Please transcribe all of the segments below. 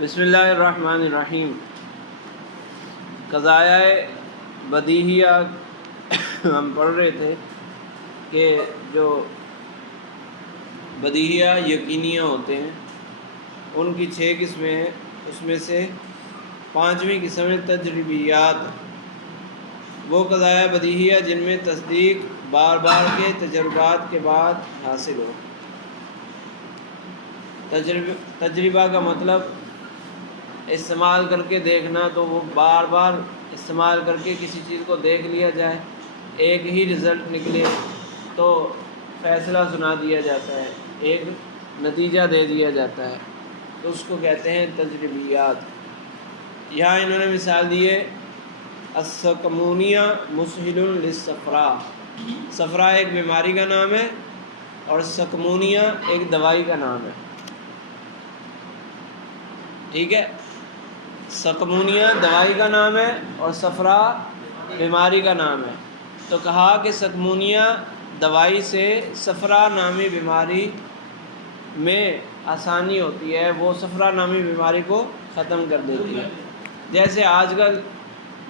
بسم اللہ الرحمن الرحیم۔ قضایۂ بدیہیہ ہم پڑھ رہے تھے کہ جو بدیہیہ یقینیہ ہوتے ہیں ان کی 6 قسمیں ہیں، اس میں سے 5ویں قسم ہے تجربیات۔ وہ قضایۂ بدیہیہ جن میں تصدیق بار بار کے تجربات کے بعد حاصل ہو۔ تجربہ کا مطلب استعمال کر کے دیکھنا، تو وہ بار بار استعمال کر کے کسی چیز کو دیکھ لیا جائے، ایک ہی رزلٹ نکلے تو فیصلہ سنا دیا جاتا ہے، ایک نتیجہ دے دیا جاتا ہے، تو اس کو کہتے ہیں تجربیات۔ یہاں انہوں نے مثال دی ہے السقمونیہ مسہل للصفرا۔ صفرا ایک بیماری کا نام ہے اور سقمونیہ ایک دوائی کا نام ہے، ٹھیک ہے۔ سقمونیہ دوائی کا نام ہے اور صفرا بیماری کا نام ہے، تو کہا کہ سقمونیہ دوائی سے صفرا نامی بیماری میں آسانی ہوتی ہے، وہ صفرا نامی بیماری کو ختم کر دیتی ہے۔ جیسے آج کل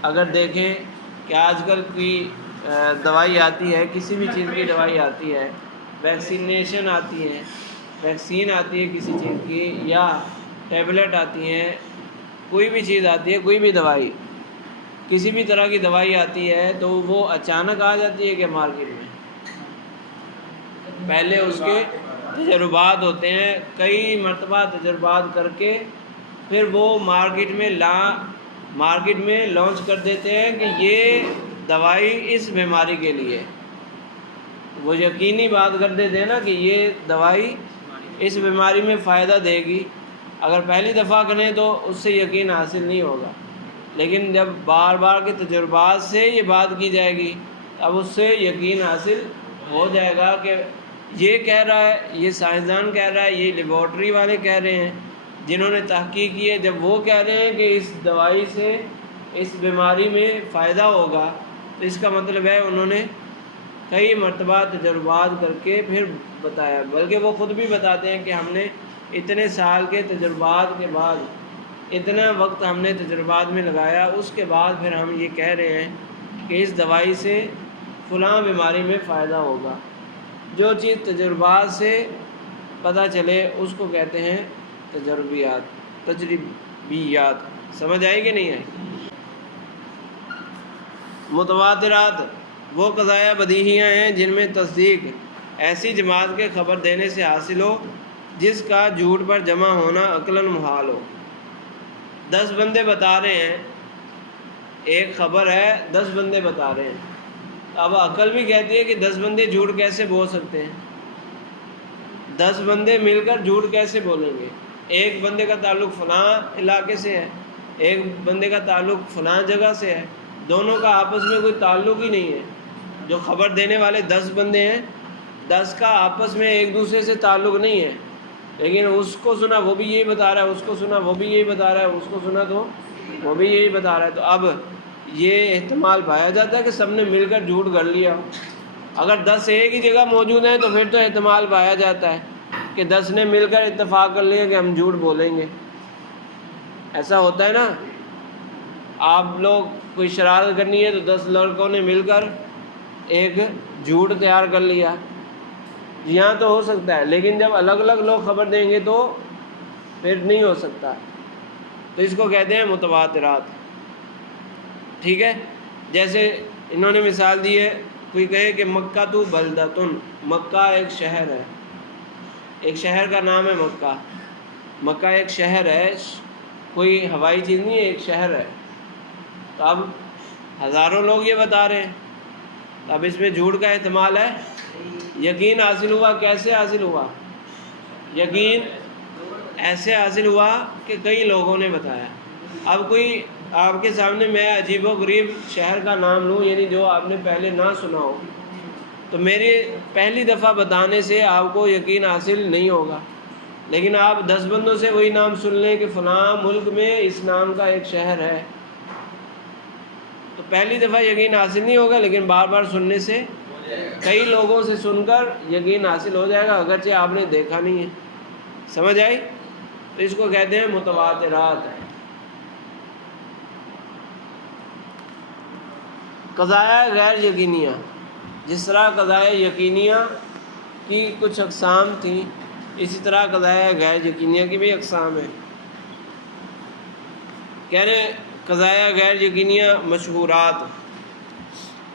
اگر دیکھیں کہ آج کل کی دوائی آتی ہے، کسی بھی چیز کی دوائی آتی ہے، ویکسینیشن آتی ہے، ویکسین آتی ہے کسی چیز کی، یا ٹیبلٹ آتی ہیں، کوئی بھی چیز آتی ہے، کوئی بھی دوائی، کسی بھی طرح کی دوائی آتی ہے تو وہ اچانک آ جاتی ہے کہ مارکیٹ میں پہلے اس کے تجربات ہوتے ہیں، کئی مرتبہ تجربات کر کے پھر وہ مارکیٹ میں لانچ کر دیتے ہیں کہ یہ دوائی اس بیماری کے لیے، وہ یقینی بات کر دیتے ہیں نا کہ یہ دوائی اس بیماری میں فائدہ دے گی۔ اگر پہلی دفعہ کریں تو اس سے یقین حاصل نہیں ہوگا، لیکن جب بار بار کے تجربات سے یہ بات کی جائے گی اب اس سے یقین حاصل ہو جائے گا کہ یہ کہہ رہا ہے، یہ سائنسدان کہہ رہا ہے، یہ لیبارٹری والے کہہ رہے ہیں جنہوں نے تحقیق کی ہے، جب وہ کہہ رہے ہیں کہ اس دوائی سے اس بیماری میں فائدہ ہوگا تو اس کا مطلب ہے انہوں نے کئی مرتبہ تجربات کر کے پھر بتایا، بلکہ وہ خود بھی بتاتے ہیں کہ ہم نے اتنے سال کے تجربات کے بعد، اتنا وقت ہم نے تجربات میں لگایا، اس کے بعد پھر ہم یہ کہہ رہے ہیں کہ اس دوائی سے فلاں بیماری میں فائدہ ہوگا۔ جو چیز تجربات سے پتہ چلے اس کو کہتے ہیں تجربیات۔ سمجھ آئی کہ نہیں آئی؟ متواترات وہ قضایہ بدیہیاں ہیں جن میں تصدیق ایسی جماعت کے خبر دینے سے حاصل ہو جس کا جھوٹ پر جمع ہونا عقلاً محال ہو۔ 10 بندے بتا رہے ہیں، ایک خبر ہے، 10 بندے بتا رہے ہیں، اب عقل بھی کہتی ہے کہ 10 بندے جھوٹ کیسے بول سکتے ہیں، 10 بندے مل کر جھوٹ کیسے بولیں گے؟ ایک بندے کا تعلق فلاں علاقے سے ہے، ایک بندے کا تعلق فلاں جگہ سے ہے، دونوں کا آپس میں کوئی تعلق ہی نہیں ہے۔ جو خبر دینے والے 10 بندے ہیں، 10 کا آپس میں ایک دوسرے سے تعلق نہیں ہے، لیکن اس کو سنا وہ بھی یہی بتا رہا ہے، اس کو سنا وہ بھی یہی بتا رہا ہے، اس کو سنا تو وہ بھی یہی بتا رہا ہے، تو اب یہ احتمال پایا جاتا ہے کہ سب نے مل کر جھوٹ کر لیا۔ اگر 10 ایک ہی جگہ موجود ہیں تو پھر تو احتمال پایا جاتا ہے کہ 10 نے مل کر اتفاق کر لیا کہ ہم جھوٹ بولیں گے۔ ایسا ہوتا ہے نا، آپ لوگ کوئی شرارت کرنی ہے تو 10 لڑکوں نے مل کر ایک جھوٹ تیار کر لیا، یہاں تو ہو سکتا ہے، لیکن جب الگ الگ لوگ خبر دیں گے تو پھر نہیں ہو سکتا، تو اس کو کہتے ہیں متواترات، ٹھیک ہے۔ جیسے انہوں نے مثال دی ہے، کوئی کہے کہ مکہ تو بلدتن، مکہ ایک شہر ہے، ایک شہر کا نام ہے مکہ، مکہ ایک شہر ہے، کوئی ہوائی چیز نہیں ہے، ایک شہر ہے، تو اب ہزاروں لوگ یہ بتا رہے ہیں، اب اس میں جھوٹ کا احتمال ہے؟ یقین حاصل ہوا، کیسے حاصل ہوا؟ یقین ایسے حاصل ہوا کہ کئی لوگوں نے بتایا۔ اب کوئی آپ کے سامنے میں عجیب و غریب شہر کا نام لوں، یعنی جو آپ نے پہلے نہ سنا ہو، تو میری پہلی دفعہ بتانے سے آپ کو یقین حاصل نہیں ہوگا، لیکن آپ 10 بندوں سے وہی نام سن لیں کہ فلاں ملک میں اس نام کا ایک شہر ہے، تو پہلی دفعہ یقین حاصل نہیں ہوگا، لیکن بار بار سننے سے کئی لوگوں سے سن کر یقین حاصل ہو جائے گا، اگرچہ آپ نے دیکھا نہیں ہے۔ سمجھ آئی؟ تو اس کو کہتے ہیں متواترات۔ قضایا غیر یقینیہ، جس طرح قضایا یقینیہ کی کچھ اقسام تھیں، اسی طرح قضایا غیر یقینیہ کی بھی اقسام ہیں۔ کہہ رہے ہیں قضایا غیر یقینیہ مشہورات،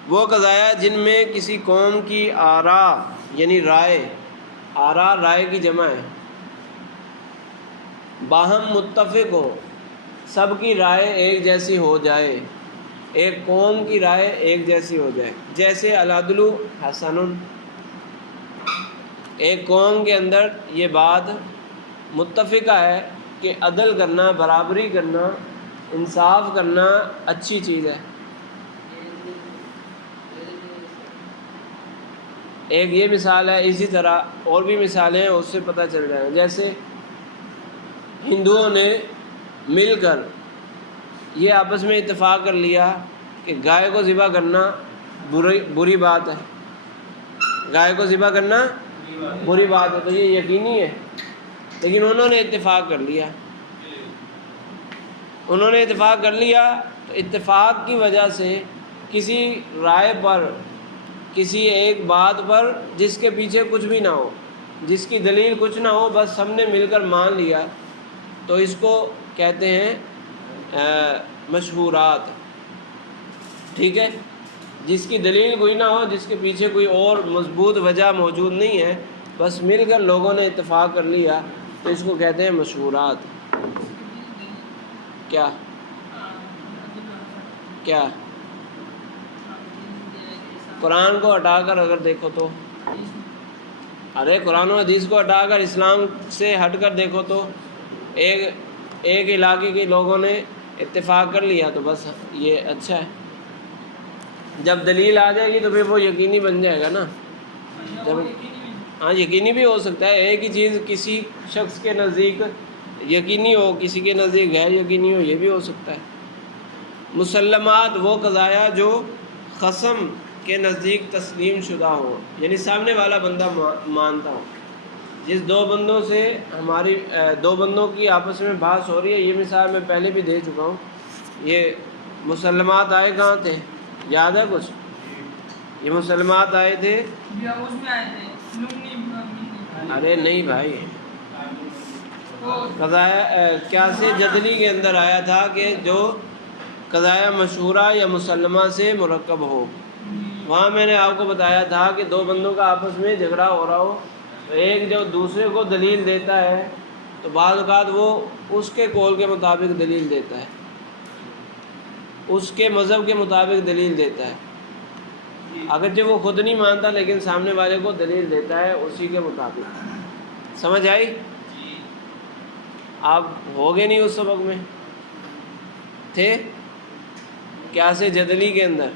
وہ قضایا جن میں کسی قوم کی آرا یعنی رائے، آرا رائے کی جمع ہے، باہم متفق ہو، سب کی رائے ایک جیسی ہو جائے، ایک قوم کی رائے ایک جیسی ہو جائے۔ جیسے العدل حسن، ایک قوم کے اندر یہ بات متفقہ ہے کہ عدل کرنا، برابری کرنا، انصاف کرنا اچھی چیز ہے۔ ایک یہ مثال ہے، اسی طرح اور بھی مثالیں ہیں، اس سے پتہ چل جائے۔ جیسے ہندوؤں نے مل کر یہ آپس میں اتفاق کر لیا کہ گائے کو ذبح کرنا بری بات ہے، گائے کو ذبح کرنا بری بات ہے، تو یہ یقینی ہے، لیکن انہوں نے اتفاق کر لیا، انہوں نے اتفاق کر لیا، تو اتفاق کی وجہ سے کسی رائے پر، کسی ایک بات پر جس کے پیچھے کچھ بھی نہ ہو، جس کی دلیل کچھ نہ ہو، بس سب نے مل کر مان لیا، تو اس کو کہتے ہیں مشہورات۔ ٹھیک ہے، جس کی دلیل کوئی نہ ہو، جس کے پیچھے کوئی اور مضبوط وجہ موجود نہیں ہے، بس مل کر لوگوں نے اتفاق کر لیا، تو اس کو کہتے ہیں مشہورات۔ کیا کیا قرآن کو ہٹا کر اگر دیکھو تو، ارے قرآن و حدیث کو ہٹا کر اسلام سے ہٹ کر دیکھو تو ایک علاقے کے لوگوں نے اتفاق کر لیا تو بس یہ اچھا ہے۔ جب دلیل آ جائے گی تو پھر وہ یقینی بن جائے گا نا۔ جب ہاں یقینی بھی ہو سکتا ہے، ایک ہی چیز کسی شخص کے نزدیک یقینی ہو، کسی کے نزدیک غیر یقینی ہو، یہ بھی ہو سکتا ہے۔ مسلمات وہ قضایا جو خصم کے نزدیک تسلیم شدہ ہو، یعنی سامنے والا بندہ مانتا ہو۔ جس دو بندوں سے ہماری دو بندوں کی آپس میں بحث ہو رہی ہے، یہ مثال میں پہلے بھی دے چکا ہوں۔ یہ مسلمات آئے کہاں تھے، یاد ہے کچھ؟ یہ مسلمات آئے تھے، ارے نہیں بھائی، قضایا قیاس جدلی کے اندر آیا تھا کہ جو قضایا مشہورہ یا مسلمہ سے مرکب ہو۔ وہاں میں نے آپ کو بتایا تھا کہ دو بندوں کا آپس میں جھگڑا ہو رہا ہو، تو ایک جو دوسرے کو دلیل دیتا ہے تو بعض اوقات وہ اس کے قول کے مطابق دلیل دیتا ہے، اس کے مذہب کے مطابق دلیل دیتا ہے، اگرچہ وہ خود نہیں مانتا لیکن سامنے والے کو دلیل دیتا ہے اسی کے مطابق۔ سمجھ آئی؟ آپ ہوگے نہیں اس سبق میں تھے قیاس جدلی کے اندر؟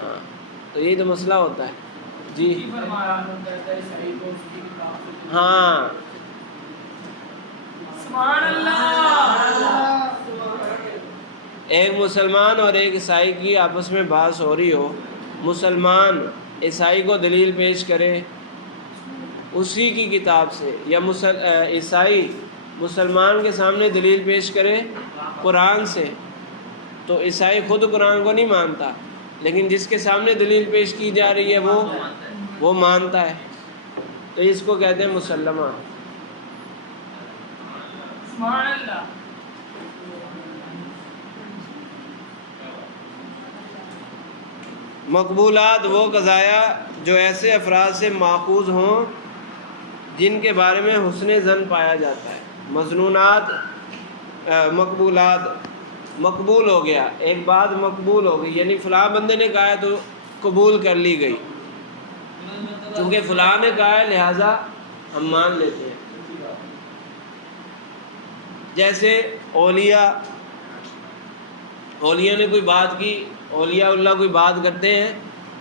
ہاں، تو یہی تو مسئلہ ہوتا ہے جی۔ ہاں سبحان اللہ۔ ایک مسلمان اور ایک عیسائی کی آپس میں بحث ہو رہی ہو، مسلمان عیسائی کو دلیل پیش کرے اسی کی کتاب سے، یا عیسائی مسلمان کے سامنے دلیل پیش کرے قرآن سے، تو عیسائی خود قرآن کو نہیں مانتا، لیکن جس کے سامنے دلیل پیش کی جا رہی ہے وہ مانتا ہے، تو اس کو کہتے ہیں مسلمہ۔ سبحان اللہ۔ مقبولات وہ قضایا جو ایسے افراد سے ماخوذ ہوں جن کے بارے میں حسن ظن پایا جاتا ہے۔ مظنونات مقبولات، مقبول ہو گیا، ایک بات مقبول ہو گئی، یعنی فلاں بندے نے کہا ہے تو قبول کر لی گئی، چونکہ فلاں نے کہا ہے لہٰذا ہم مان لیتے ہیں۔ جیسے اولیاء نے کوئی بات کی، اولیاء اللہ کوئی بات کرتے ہیں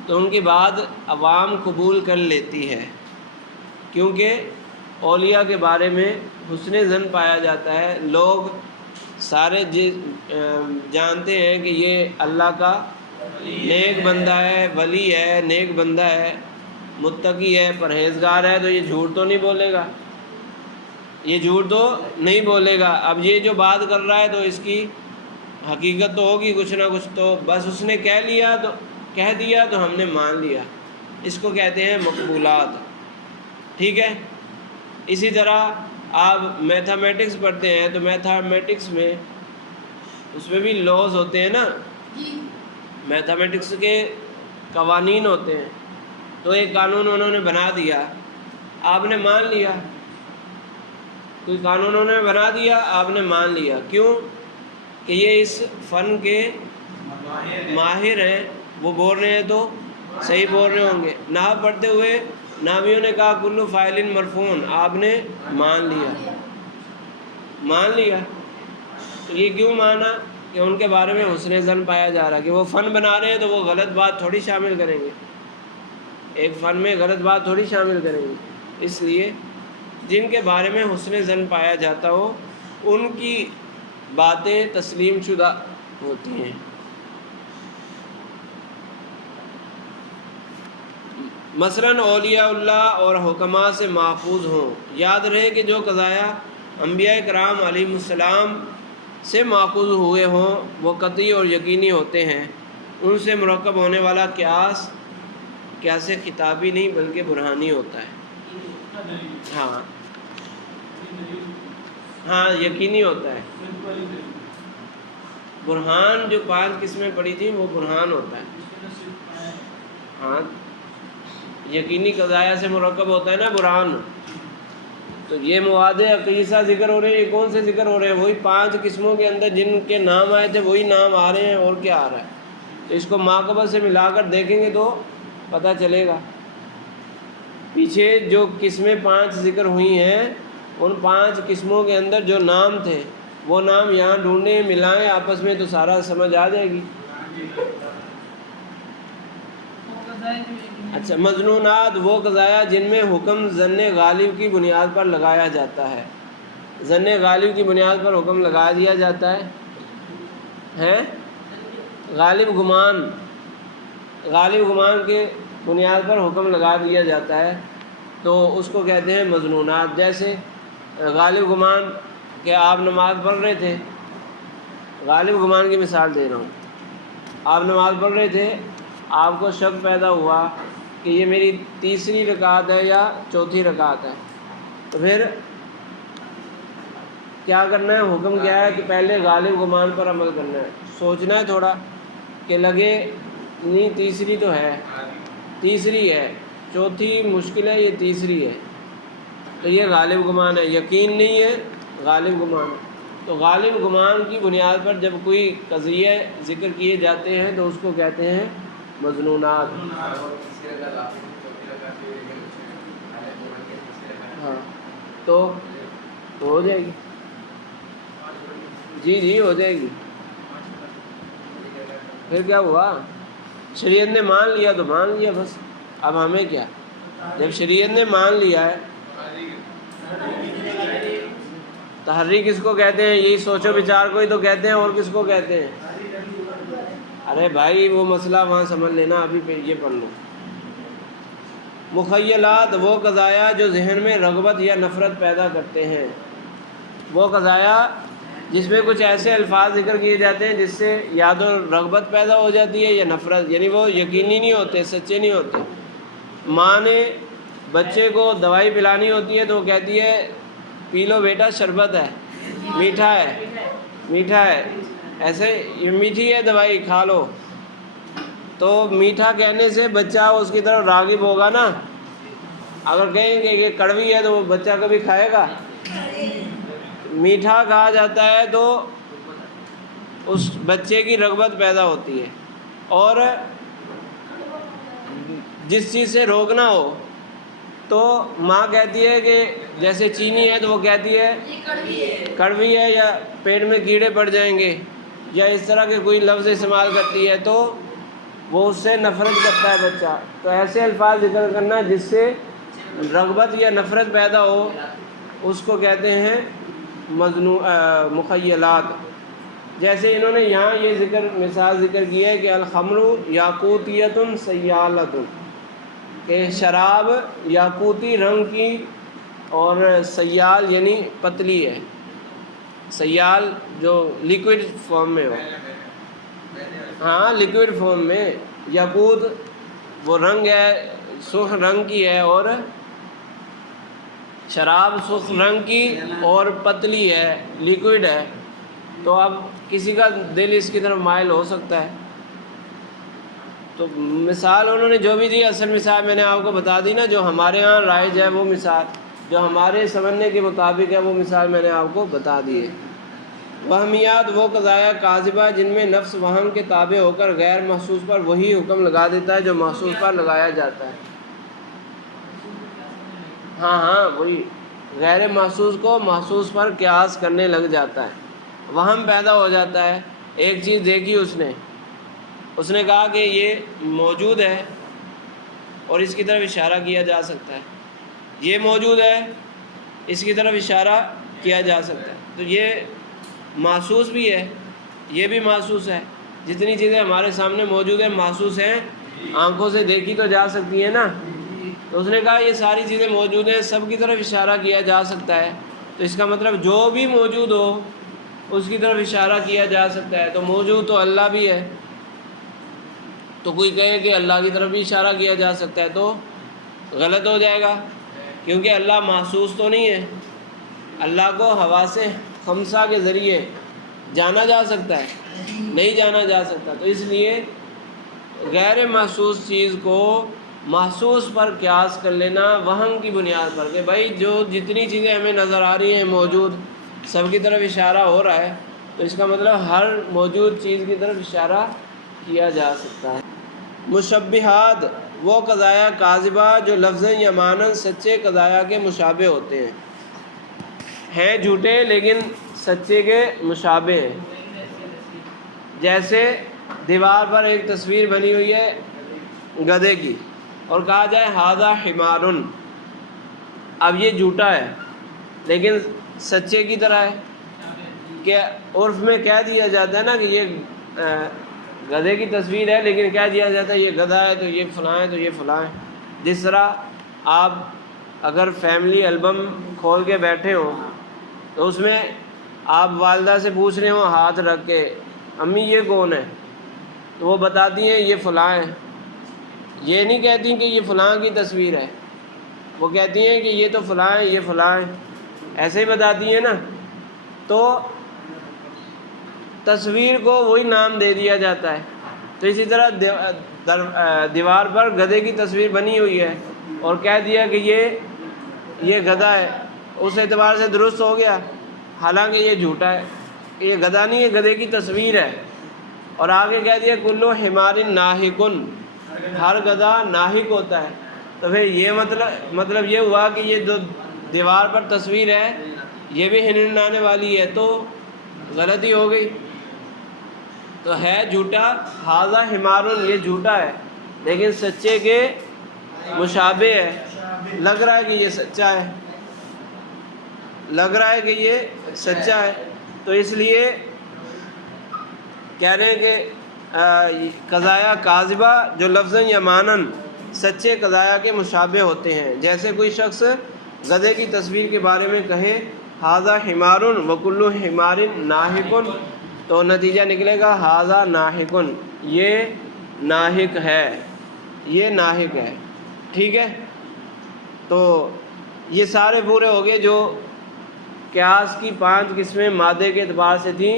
تو ان کی بات عوام قبول کر لیتی ہے، کیونکہ اولیاء کے بارے میں حسن ظن پایا جاتا ہے، لوگ سارے جانتے ہیں کہ یہ اللہ کا نیک بندہ ہے، ولی ہے، نیک بندہ ہے، متقی ہے، پرہیزگار ہے، تو یہ جھوٹ تو نہیں بولے گا۔ یہ جھوٹ تو نہیں بولے گا. اب یہ جو بات کر رہا ہے تو اس کی حقیقت تو ہوگی کچھ نہ کچھ, تو بس اس نے کہہ دیا تو ہم نے مان لیا. اس کو کہتے ہیں مقبولات. ٹھیک ہے. اسی طرح آپ میتھمیٹکس پڑھتے ہیں تو میتھمیٹکس میں اس میں بھی لاز ہوتے ہیں نا, میتھمیٹکس کے قوانین ہوتے ہیں. تو ایک قانون انہوں نے بنا دیا, آپ نے مان لیا. کوئی قانون انہوں نے بنا دیا, آپ نے مان لیا. کیوں کہ یہ اس فن کے ماہر ہیں, وہ بول رہے ہیں تو صحیح بول رہے ہوں گے. نحو پڑھتے ہوئے نحویوں نے کہا کلو فاعل مرفوع, آپ نے مان لیا. تو یہ کیوں مانا کہ ان کے بارے میں حسن ظن پایا جا رہا ہے کہ وہ فن بنا رہے ہیں تو وہ غلط بات تھوڑی شامل کریں گے, ایک فن میں غلط بات تھوڑی شامل کریں گے. اس لیے جن کے بارے میں حسن ظن پایا جاتا ہو ان کی باتیں تسلیم شدہ ہوتی ہیں. مثلاً اولیاء اللہ اور حکماء سے محفوظ ہوں. یاد رہے کہ جو قضایا انبیاء کرام علیہ السلام سے ماخوذ ہوئے ہوں وہ قطعی اور یقینی ہوتے ہیں. ان سے مرکب ہونے والا قیاس خطابی نہیں بلکہ برہانی ہوتا ہے. ہاں یقینی ہوتا ہے. برہان جو 5 قسمیں پڑھی تھیں وہ برہان ہوتا ہے. ہاں یقینی قضایا سے مرکب ہوتا ہے نا برہان. تو یہ مواد عقیسہ ذکر ہو رہے ہیں, یہ کون سے ذکر ہو رہے ہیں؟ وہی 5 قسموں کے اندر جن کے نام آئے تھے وہی نام آ رہے ہیں, اور کیا آ رہا ہے. تو اس کو ماقبل سے ملا کر دیکھیں گے تو پتہ چلے گا. پیچھے جو قسمیں 5 ذکر ہوئی ہیں ان 5 قسموں کے اندر جو نام تھے وہ نام یہاں ڈھونڈیں, ملائیں آپس میں تو سارا سمجھ آ جائے گی. اچھا, مظنونات وہ قضایا جن میں حکم ظن غالب کی بنیاد پر لگایا جاتا ہے. ظن غالب کی بنیاد پر حکم لگا دیا جاتا ہے. غالب گمان کے بنیاد پر حکم لگا دیا جاتا ہے تو اس کو کہتے ہیں مظنونات. جیسے غالب گمان کہ آپ نماز پڑھ رہے تھے, غالب گمان کی مثال دے رہا ہوں. آپ نماز پڑھ رہے تھے, آپ کو شک پیدا ہوا کہ یہ میری تیسری رکعت ہے یا چوتھی رکعت ہے. تو پھر کیا کرنا ہے؟ حکم کیا ہے کہ پہلے غالب گمان پر عمل کرنا ہے. سوچنا ہے تھوڑا کہ لگے نہیں تیسری تو ہے, تیسری ہے, چوتھی مشکل ہے, یہ تیسری ہے. تو یہ غالب گمان ہے, یقین نہیں ہے, غالب گمان ہے. تو غالب گمان کی بنیاد پر جب کوئی قضیہ ذکر کیے جاتے ہیں تو اس کو کہتے ہیں مظنونات. ہاں تو ہو جائے گی, جی ہو جائے گی. پھر کیا ہوا؟ شریعت نے مان لیا تو مان لیا بس. اب ہمیں کیا؟ جب شریعت نے مان لیا ہے. تحریک کس کو کہتے ہیں؟ یہی سوچو بچار کو ہی تو کہتے ہیں, اور کس کو کہتے ہیں؟ ارے بھائی وہ مسئلہ وہاں سمجھ لینا, ابھی پہ یہ پڑھ لو. مخیلات وہ قضایا جو ذہن میں رغبت یا نفرت پیدا کرتے ہیں. وہ قضایا جس میں کچھ ایسے الفاظ ذکر کیے جاتے ہیں جس سے یا تو رغبت پیدا ہو جاتی ہے یا نفرت, یعنی وہ یقینی نہیں ہوتے, سچے نہیں ہوتے. ماں نے بچے کو دوائی پلانی ہوتی ہے تو وہ کہتی ہے پی لو بیٹا, شربت ہے, میٹھا ہے, ایسے یہ میٹھی ہے دوائی, کھا لو. تو میٹھا کہنے سے بچہ اس کی طرف راغب ہوگا نا. اگر کہیں گے کہ کڑوی ہے تو وہ بچہ کبھی کھائے گا؟ میٹھا کہا جاتا ہے تو اس بچے کی رغبت پیدا ہوتی ہے. اور جس چیز سے روکنا ہو تو ماں کہتی ہے کہ جیسے چینی ہے تو وہ کہتی ہے کڑوی ہے یا پیٹ میں کیڑے پڑ جائیں گے, یا اس طرح کے کوئی لفظ استعمال کرتی ہے تو وہ اس سے نفرت کرتا ہے بچہ. تو ایسے الفاظ ذکر کرنا جس سے رغبت یا نفرت پیدا ہو اس کو کہتے ہیں مخیلات. جیسے انہوں نے یہاں یہ مثال ذکر کی ہے کہ الخمر یاقوتیۃ سیالۃ, کہ شراب یاقوتی رنگ کی اور سیال یعنی پتلی ہے، سیال جو لیکوڈ فارم میں ہو، ہاں لیکوڈ فارم میں۔ یاقوت وہ رنگ ہے، سرخ رنگ کی ہے، اور شراب سرخ رنگ کی اور پتلی ہے، لیکوڈ ہے، تو اب کسی کا دل اس کی طرف مائل ہو سکتا ہے۔ تو مثال انہوں نے جو بھی دی، اصل مثال میں نے آپ کو بتا دی نا، جو ہمارے ہاں رائج ہے وہ مثال، جو ہمارے سمجھنے کے مطابق ہے وہ مثال میں نے آپ کو بتا دی ہے۔ وہمیات وہ قضایا کاذبہ جن میں نفس وہم کے تابع ہو کر غیر محسوس پر وہی حکم لگا دیتا ہے جو محسوس پر لگایا جاتا ہے۔ ہاں وہی غیر محسوس کو محسوس پر قیاس کرنے لگ جاتا ہے، وہم پیدا ہو جاتا ہے۔ ایک چیز دیکھی اس نے کہا کہ یہ موجود ہے اور اس کی طرف اشارہ کیا جا سکتا ہے، یہ موجود ہے اس کی طرف اشارہ کیا جا سکتا ہے، تو یہ محسوس بھی ہے، یہ بھی محسوس ہے۔ جتنی چیزیں ہمارے سامنے موجود ہیں محسوس ہیں، آنکھوں سے دیکھی تو جا سکتی ہیں نا، تو اس نے کہا یہ ساری چیزیں موجود ہیں، سب کی طرف اشارہ کیا جا سکتا ہے، تو اس کا مطلب جو بھی موجود ہو اس کی طرف اشارہ کیا جا سکتا ہے، تو موجود تو اللہ بھی ہے، تو کوئی کہے کہ اللہ کی طرف بھی اشارہ کیا جا سکتا ہے تو غلط ہو جائے گا، کیونکہ اللہ محسوس تو نہیں ہے، اللہ کو حواس خمسہ کے ذریعے جانا جا سکتا ہے، نہیں جانا جا سکتا، تو اس لیے غیر محسوس چیز کو محسوس پر قیاس کر لینا وہم کی بنیاد پر، کہ بھائی جو جتنی چیزیں ہمیں نظر آ رہی ہیں موجود، سب کی طرف اشارہ ہو رہا ہے، تو اس کا مطلب ہر موجود چیز کی طرف اشارہ کیا جا سکتا ہے۔ مشبہات وہ قضایا کاذبہ جو لفظاً یا معناً سچے قضایا کے مشابہ ہوتے ہیں جھوٹے لیکن سچے کے مشابہ ہیں۔ جیسے دیوار پر ایک تصویر بنی ہوئی ہے گدھے کی، اور کہا جائے ھذا حمار، اب یہ جھوٹا ہے لیکن سچے کی طرح ہے، کہ عرف میں کہہ دیا جاتا ہے نا کہ یہ گدھے کی تصویر ہے، لیکن کہہ دیا جاتا ہے یہ گدھا ہے تو یہ فلاں ہے تو یہ فلاں ہے۔ جس طرح آپ اگر فیملی البم کھول کے بیٹھے ہوں تو اس میں آپ والدہ سے پوچھ رہے ہوں ہاتھ رکھ کے امی یہ کون ہے، تو وہ بتاتی ہیں یہ فلاں ہے، یہ نہیں کہتی کہ یہ فلاں کی تصویر ہے، وہ کہتی ہیں کہ یہ تو فلاں ہے یہ فلاں ہے، ایسے ہی بتاتی ہیں نا، تو تصویر کو وہی نام دے دیا جاتا ہے۔ تو اسی طرح دیوار پر گدھے کی تصویر بنی ہوئی ہے اور کہہ دیا کہ یہ گدھا ہے، اس اعتبار سے درست ہو گیا، حالانکہ یہ جھوٹا ہے، یہ گدھا نہیں ہے گدھے کی تصویر ہے۔ اور آگے کہہ دیا کلو حمار ناہکن، ہر گدھا ناہک ہوتا ہے، تو پھر یہ مطلب یہ ہوا کہ یہ جو دیوار پر تصویر ہے یہ بھی ہنڈانے والی ہے، تو غلطی ہو گئی، تو ہے جھوٹا، ھذا حمار، یہ جھوٹا ہے لیکن سچے کے مشابہ ہے، لگ رہا ہے کہ یہ سچا ہے، لگ رہا ہے کہ یہ سچا ہے، تو اس لیے کہہ رہے ہیں کہ قضایا کاذبہ جو لفظاً یا معناً سچے قضایا کے مشابہ ہوتے ہیں۔ جیسے کوئی شخص گدھے کی تصویر کے بارے میں کہے ھذا حمار وکل حمار ناہک، تو نتیجہ نکلے گا ھذا ناہک، یہ ناہک ہے، یہ ناہک ہے، ٹھیک ہے۔ تو یہ سارے پورے ہو گئے جو قیاس کی 5 قسمیں مادے کے اعتبار سے تھیں،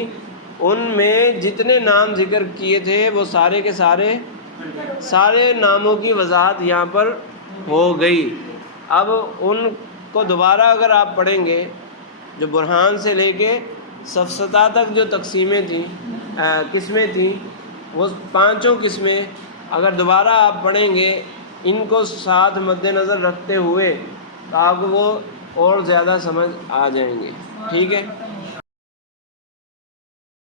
ان میں جتنے نام ذکر کیے تھے وہ سارے کے سارے ناموں کی وضاحت یہاں پر ہو گئی۔ اب ان کو دوبارہ اگر آپ پڑھیں گے، جو برہان سے لے کے سفسطہ تک جو تقسیمیں تھیں، قسمیں تھیں، وہ 5 قسمیں اگر دوبارہ آپ پڑھیں گے، ان کو ساتھ مد نظر رکھتے ہوئے تو آپ کو وہ اور زیادہ سمجھ آ جائیں گے، ٹھیک ہے۔